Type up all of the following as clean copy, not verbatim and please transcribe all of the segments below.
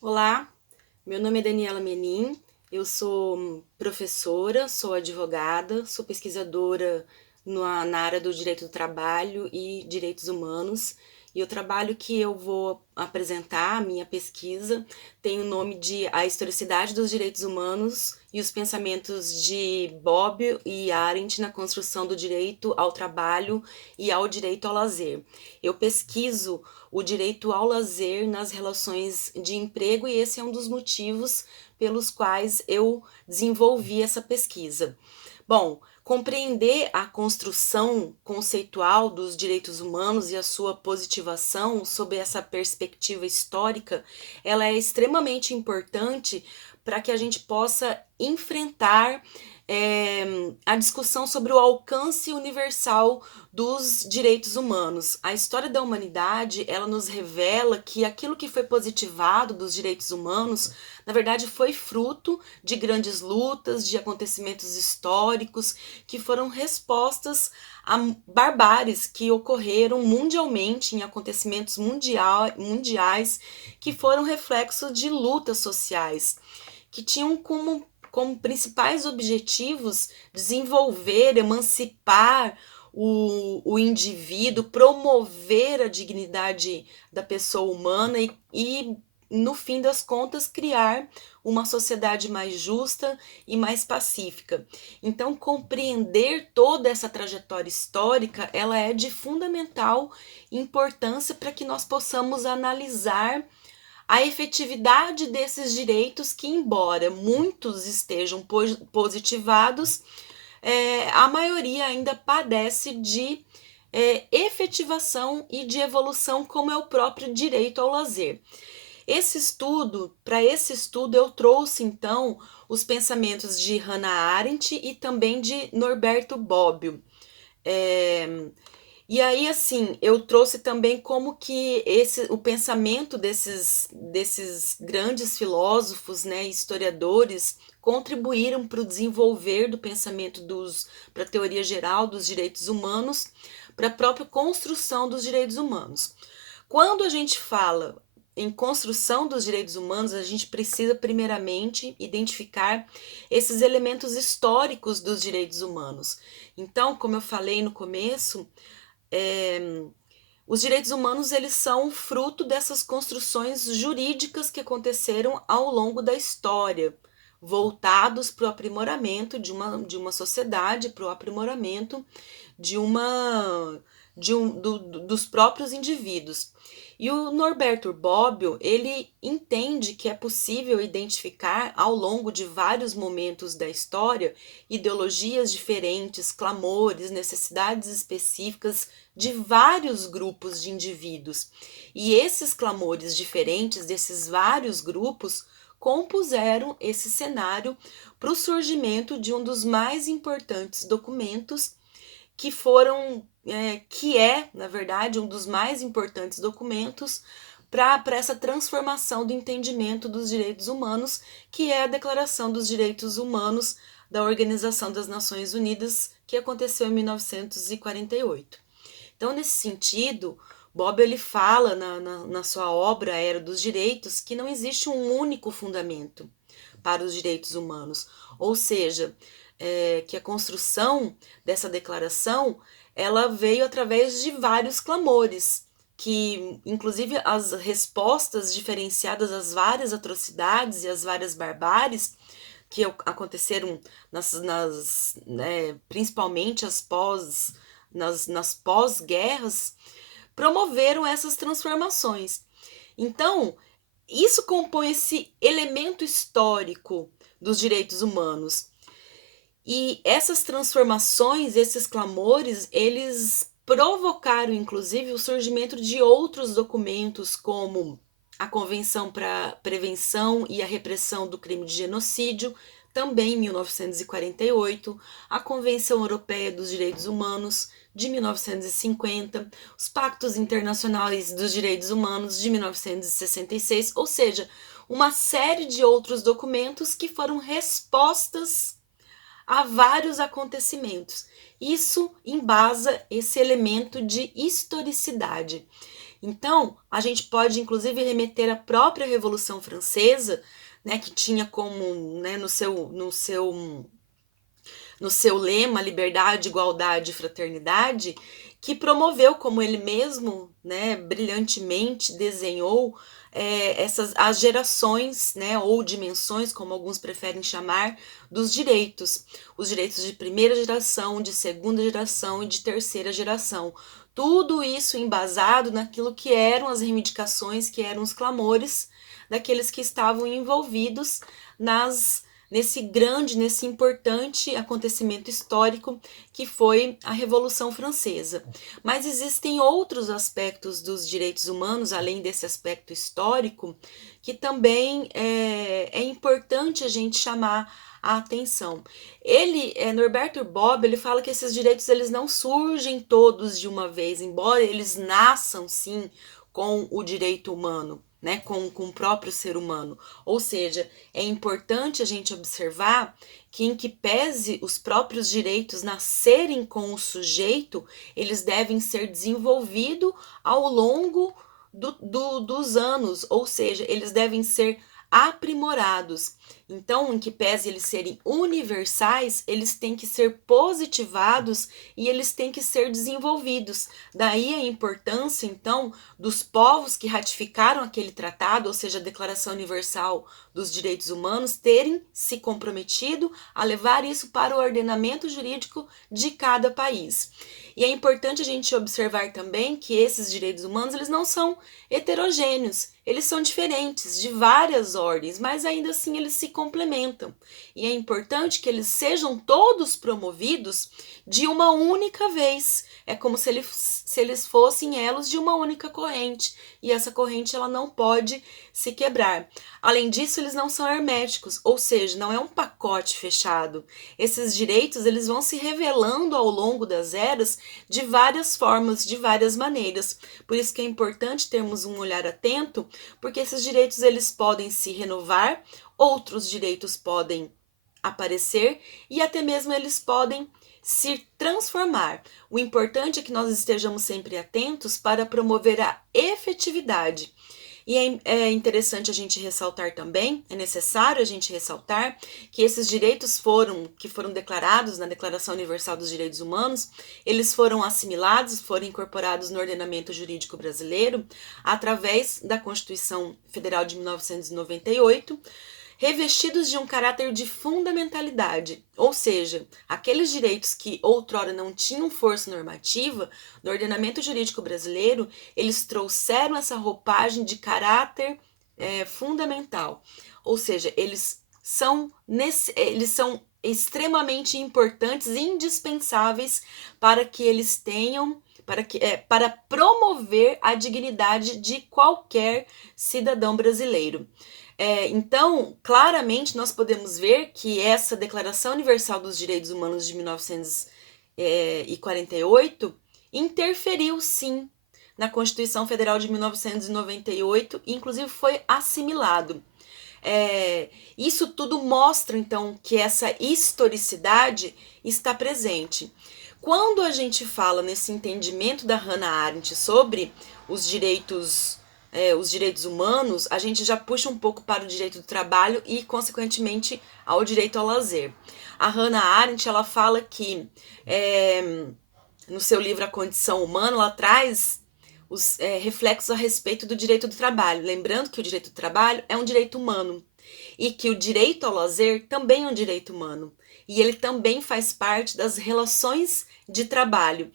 Olá, meu nome é Daniela Menin, eu sou professora, sou advogada, sou pesquisadora na área do direito do trabalho e direitos humanos. E o trabalho que eu vou apresentar, a minha pesquisa, tem o nome de A Historicidade dos Direitos Humanos e os Pensamentos de Bobbio e Arendt na Construção do Direito ao Trabalho e ao Direito ao Lazer. Eu pesquiso o direito ao lazer nas relações de emprego, e esse é um dos motivos pelos quais eu desenvolvi essa pesquisa. Bom, compreender a construção conceitual dos direitos humanos e a sua positivação sob essa perspectiva histórica, ela é extremamente importante para que a gente possa enfrentar a discussão sobre o alcance universal dos direitos humanos. A história da humanidade, ela nos revela que aquilo que foi positivado dos direitos humanos, na verdade, foi fruto de grandes lutas, de acontecimentos históricos que foram respostas a barbáries que ocorreram mundialmente, em acontecimentos mundiais que foram reflexo de lutas sociais, que tinham como principais objetivos desenvolver, emancipar o indivíduo, promover a dignidade da pessoa humana e, no fim das contas, criar uma sociedade mais justa e mais pacífica. Então, compreender toda essa trajetória histórica, ela é de fundamental importância para que nós possamos analisar a efetividade desses direitos que, embora muitos estejam positivados, a maioria ainda padece de efetivação e de evolução, como é o próprio direito ao lazer. Para esse estudo, eu trouxe então os pensamentos de Hannah Arendt e também de Norberto Bobbio. E aí, assim, eu trouxe também como que o pensamento desses grandes filósofos, né, historiadores, contribuíram para o desenvolver do pensamento para a teoria geral dos direitos humanos, para a própria construção dos direitos humanos. Quando a gente fala em construção dos direitos humanos, a gente precisa primeiramente identificar esses elementos históricos dos direitos humanos. Então, como eu falei no começo, é, os direitos humanos, eles são fruto dessas construções jurídicas que aconteceram ao longo da história, voltados para o aprimoramento de uma sociedade, para o aprimoramento de uma dos próprios indivíduos. E o Norberto Bobbio, ele entende que é possível identificar ao longo de vários momentos da história ideologias diferentes, clamores, necessidades específicas de vários grupos de indivíduos. E esses clamores diferentes desses vários grupos compuseram esse cenário para o surgimento de um dos mais importantes documentos na verdade, um dos mais importantes documentos para essa transformação do entendimento dos direitos humanos, que é a Declaração dos Direitos Humanos da Organização das Nações Unidas, que aconteceu em 1948. Então, nesse sentido, Bob ele fala na sua obra A Era dos Direitos que não existe um único fundamento para os direitos humanos, ou seja, que a construção dessa declaração ela veio através de vários clamores, que inclusive as respostas diferenciadas às várias atrocidades e às várias barbáries que aconteceram principalmente nas pós-guerras, promoveram essas transformações. Então, isso compõe esse elemento histórico dos direitos humanos. E essas transformações, esses clamores, eles provocaram inclusive o surgimento de outros documentos, como a Convenção para a Prevenção e a Repressão do Crime de Genocídio, também em 1948, a Convenção Europeia dos Direitos Humanos, de 1950, os Pactos Internacionais dos Direitos Humanos, de 1966, ou seja, uma série de outros documentos que foram respostas a vários acontecimentos. Isso embasa esse elemento de historicidade. Então, a gente pode inclusive remeter à própria Revolução Francesa, né, que tinha como, né, no seu lema liberdade, igualdade e fraternidade, que promoveu, como ele mesmo, né, brilhantemente desenhou, as gerações, né, ou dimensões, como alguns preferem chamar, dos direitos. Os direitos de primeira geração, de segunda geração e de terceira geração. Tudo isso embasado naquilo que eram as reivindicações, que eram os clamores daqueles que estavam envolvidos nesse importante acontecimento histórico que foi a Revolução Francesa. Mas existem outros aspectos dos direitos humanos, além desse aspecto histórico, que também é importante a gente chamar a atenção. Norberto Bobbio, ele fala que esses direitos eles não surgem todos de uma vez, embora eles nasçam sim com o direito humano, né, com o próprio ser humano. Ou seja, é importante a gente observar que, em que pese os próprios direitos nascerem com o sujeito, eles devem ser desenvolvidos ao longo dos anos, ou seja, eles devem ser aprimorados. Então, em que pese eles serem universais, eles têm que ser positivados e eles têm que ser desenvolvidos. Daí a importância, então, dos povos que ratificaram aquele tratado, ou seja, a Declaração Universal dos Direitos Humanos, terem se comprometido a levar isso para o ordenamento jurídico de cada país. E é importante a gente observar também que esses direitos humanos, eles não são heterogêneos, eles são diferentes, de várias ordens, mas ainda assim eles se complementam. E é importante que eles sejam todos promovidos de uma única vez. É como se eles fossem elos de uma única corrente. E essa corrente ela não pode se quebrar. Além disso, eles não são herméticos, ou seja, não é um pacote fechado. Esses direitos eles vão se revelando ao longo das eras de várias formas, de várias maneiras. Por isso que é importante termos um olhar atento, porque esses direitos eles podem se renovar, outros direitos podem aparecer e até mesmo eles podem se transformar. O importante é que nós estejamos sempre atentos para promover a efetividade. E é interessante a gente ressaltar também, é necessário a gente ressaltar que esses direitos que foram declarados na Declaração Universal dos Direitos Humanos, eles foram assimilados, foram incorporados no ordenamento jurídico brasileiro através da Constituição Federal de 1998, revestidos de um caráter de fundamentalidade, ou seja, aqueles direitos que outrora não tinham força normativa, no ordenamento jurídico brasileiro, eles trouxeram essa roupagem de caráter fundamental, ou seja, eles são extremamente importantes e indispensáveis para que eles tenham para promover a dignidade de qualquer cidadão brasileiro. Então, claramente, nós podemos ver que essa Declaração Universal dos Direitos Humanos de 1948 interferiu, sim, na Constituição Federal de 1998, e inclusive foi assimilado. Isso tudo mostra, então, que essa historicidade está presente. Quando a gente fala nesse entendimento da Hannah Arendt sobre os direitos humanos, a gente já puxa um pouco para o direito do trabalho e, consequentemente, ao direito ao lazer. A Hannah Arendt, ela fala que, no seu livro A Condição Humana, ela traz os reflexos a respeito do direito do trabalho. Lembrando que o direito do trabalho é um direito humano e que o direito ao lazer também é um direito humano. E ele também faz parte das relações de trabalho.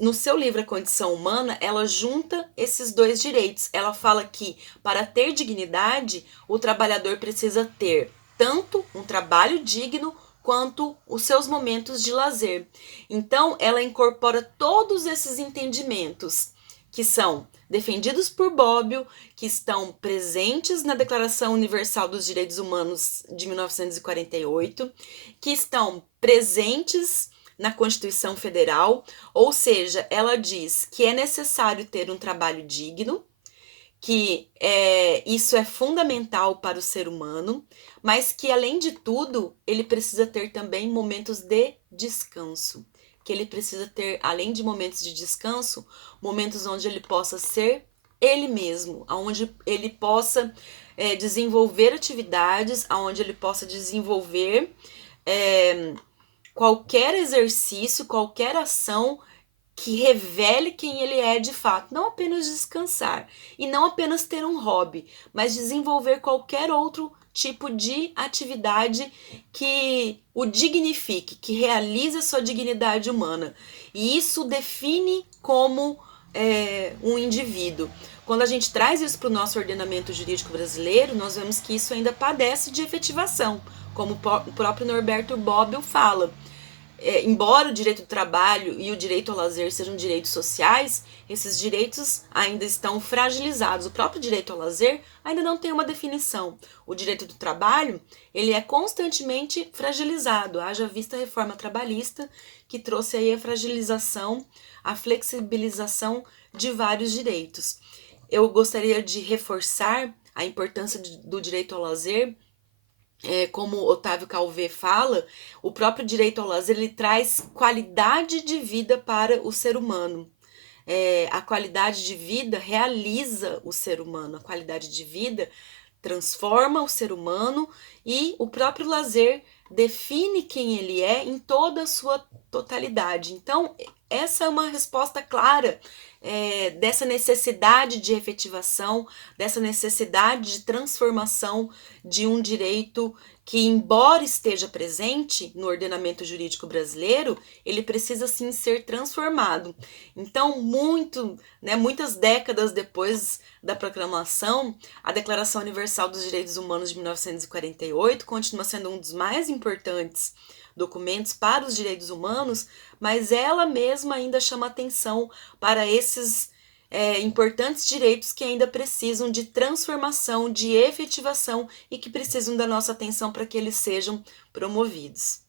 No seu livro A Condição Humana, ela junta esses dois direitos. Ela fala que, para ter dignidade, o trabalhador precisa ter tanto um trabalho digno quanto os seus momentos de lazer. Então, ela incorpora todos esses entendimentos que são defendidos por Bobbio, que estão presentes na Declaração Universal dos Direitos Humanos de 1948, que estão presentes na Constituição Federal, ou seja, ela diz que é necessário ter um trabalho digno, que isso é fundamental para o ser humano, mas que, além de tudo, ele precisa ter também momentos de descanso. que ele precisa ter, além de momentos de descanso, momentos onde ele possa ser ele mesmo, onde ele possa desenvolver atividades, onde ele possa desenvolver qualquer exercício, qualquer ação que revele quem ele é de fato, não apenas descansar e não apenas ter um hobby, mas desenvolver qualquer outro tipo de atividade que o dignifique, que realize a sua dignidade humana. E isso define como um indivíduo. Quando a gente traz isso para o nosso ordenamento jurídico brasileiro, nós vemos que isso ainda padece de efetivação, como o próprio Norberto Bobbio fala. Embora o direito do trabalho e o direito ao lazer sejam direitos sociais, esses direitos ainda estão fragilizados. O próprio direito ao lazer ainda não tem uma definição. O direito do trabalho, ele é constantemente fragilizado. Haja vista a reforma trabalhista, que trouxe aí a fragilização, a flexibilização de vários direitos. Eu gostaria de reforçar a importância do direito ao lazer. Como Otávio Calvé fala, o próprio direito ao lazer ele traz qualidade de vida para o ser humano. A qualidade de vida realiza o ser humano, a qualidade de vida transforma o ser humano e o próprio lazer define quem ele é em toda a sua totalidade. Então, essa é uma resposta clara dessa necessidade de efetivação, dessa necessidade de transformação de um direito que, embora esteja presente no ordenamento jurídico brasileiro, ele precisa sim ser transformado. Então, muitas décadas depois da proclamação, a Declaração Universal dos Direitos Humanos de 1948 continua sendo um dos mais importantes documentos para os direitos humanos, mas ela mesma ainda chama atenção para esses importantes direitos que ainda precisam de transformação, de efetivação e que precisam da nossa atenção para que eles sejam promovidos.